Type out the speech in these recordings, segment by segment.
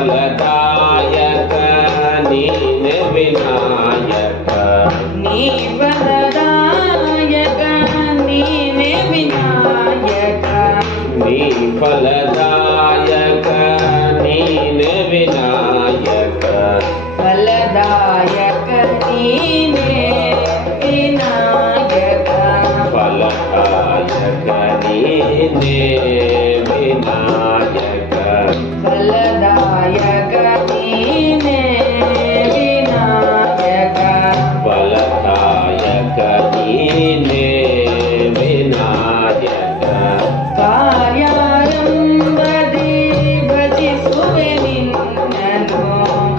ಫಲದಾಯಕ ನೀನೆ ವಿನಾಯಕ ನೀ ಫಲದಾಯಕ ನೀನೆ ವಿನಾಯಕ ನೀ ಫಲದಾಯಕ ನೀನೆ ವಿನಾಯಕ ಫಲದಾಯಕ ನೀನೆ ವಿನಾಯಕ ಫಲದಾಯಕ ನೀನೆ ವಿನಾಯಕ ಫಲದಾಯಕ ನೀನೆ ವಿನಾಯಕ ಫಲದಾಯಕ ನೀನೆ ವಿನಾಯಕ ಕಾರ್ಯಾರಂಭದಿ ಭಜಿಸುವೆ ನಿನ್ನನು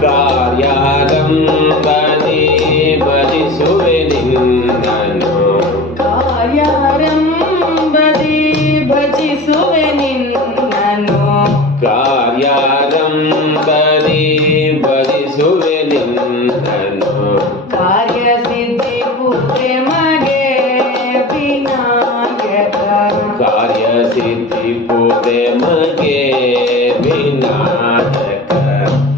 ಕಾರ್ಯಾರಂಭದಿ ಭಜಿಸುವೆ ನಿನ್ನನು ಕಾರ್ಯಾರಂಭದಿ ಭಜಿಸುವೆ ನಿನ್ನನು ಕಾರ್ಯಾರಂಭದಿ ಭಜಿಸುವೆ ನಿನ್ನನು ಕಾರ್ಯಸಿದ್ಧಿ ಪೂಜೆ ಮಗೆ ವಿನಾಯಕ ಕಾರ್ಯಸಿದ್ಧಿ ಪೂಜೆ ಮಗೆ ವಿನಾಯಕ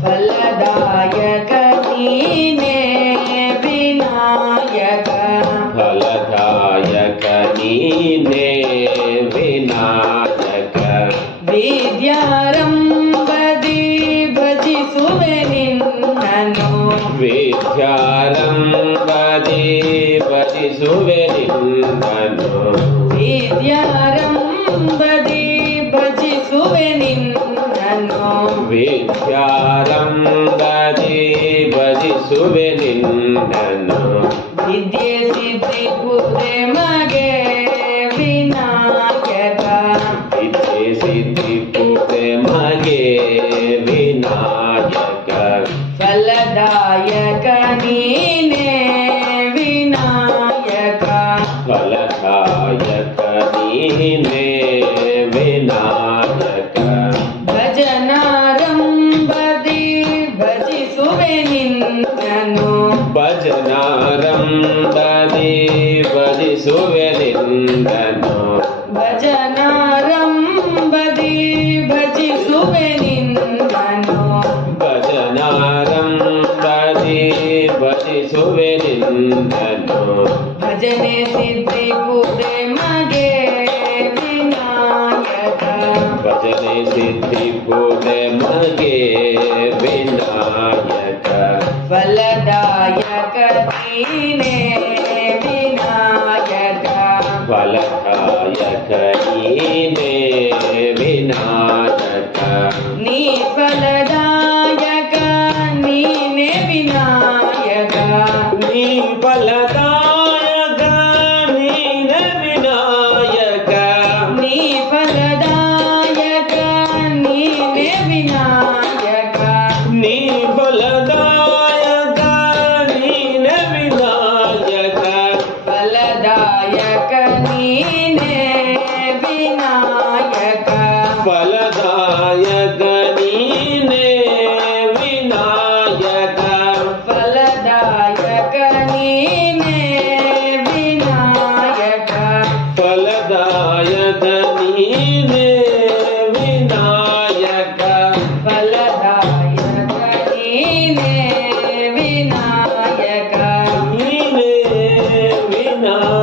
ಫಲದಾಯಕ ನೀನೆ ವಿನಾಯಕ ಫಲದಾಯಕ ನೀನೆ ವಿನಾಯಕ ವಿದ್ಯಾರಂಭದಿ ಭಜಿಸುವೆ ನಿನ್ನನು ವಿದ್ಯಾರಂಭದಿ ಭಜಿಸುವೆ ನಿನ್ನನು ವಿದ್ಯಾರಂಭದಿ ಭಜಿಸುವೆ ನಿನ್ನನು ವಿದ್ಯಾರಂಭದಿ ಭಜಿಸುವೆ ನಿನ್ನನು ವಿದ್ಯೆ ಸಿದ್ಧಿ ಪೂಜೆ ಮಗೆ ವಿನಾಯಕ ವಿದ್ಯೆ ಸಿದ್ಧಿ ಪೂಜೆ ಮಗೆ ವಿನಾಯಕ ಫಲದಾಯಕ ನೀನೆ ವಿನಾಯಕ ಫಲದಾಯಕ ನೀನೆ ವಿನಾಯಕ ಭಜನಾರಂಭದಿ ಭಜಿಸುವೆ ನಿನ್ನನು ಭಜನಾರಂಭದಿ ಭಜಿಸುವೆ ನಿನ್ನನು ಭಜನಾರಂಭದಿ ಭಜಿಸುವೆ ನಿನ್ನನು ಭಜನಾರಂಭದಿ ಭಜಿಸುವೆ ನಿನ್ನನು ಭಜನೆ ಸಿದ್ಧಿ ಪೂಜೆ ಮಗೆ ವಿನಾಯಕ ಭಜನೆ ಸಿದ್ಧಿ ಪೂಜೆ ಮಗೆ ವಿನಾಯಕ ಫಲದಾಯಕ ನೀನೆ ವಿನಾಯಕ ಫಲದಾಯಕ ನೀನೆ ವಿನಾಯಕ ನೀ ಫಲದಾಯಕ ನೀನೆ ವಿನಾಯಕ ನೀ ಫಲದಾಯಕ ನೀನೆ ವಿನಾಯಕ ನೀ ಫಲದಾಯಕ ನೀನೆ ವಿನಾಯಕ ನೀ ಫಲದಾಯಕ ನೀನೆ ವಿನಾಯಕ ಫಲದಾಯಕ ನೀನೆ ವಿನಾಯಕ ಫಲದಾಯಕ ನೀನೆ ವಿನಾಯಕ ಫಲದಾಯಕ ನೀನೆ ವಿನಾಯಕ ಫಲದಾಯಕ ನೀನೆ ವಿನಾಯಕ ಫಲದಾಯಕ ನೀನೆ ವಿನಾಯಕ ನೀನೆ ವಿನಾಯಕ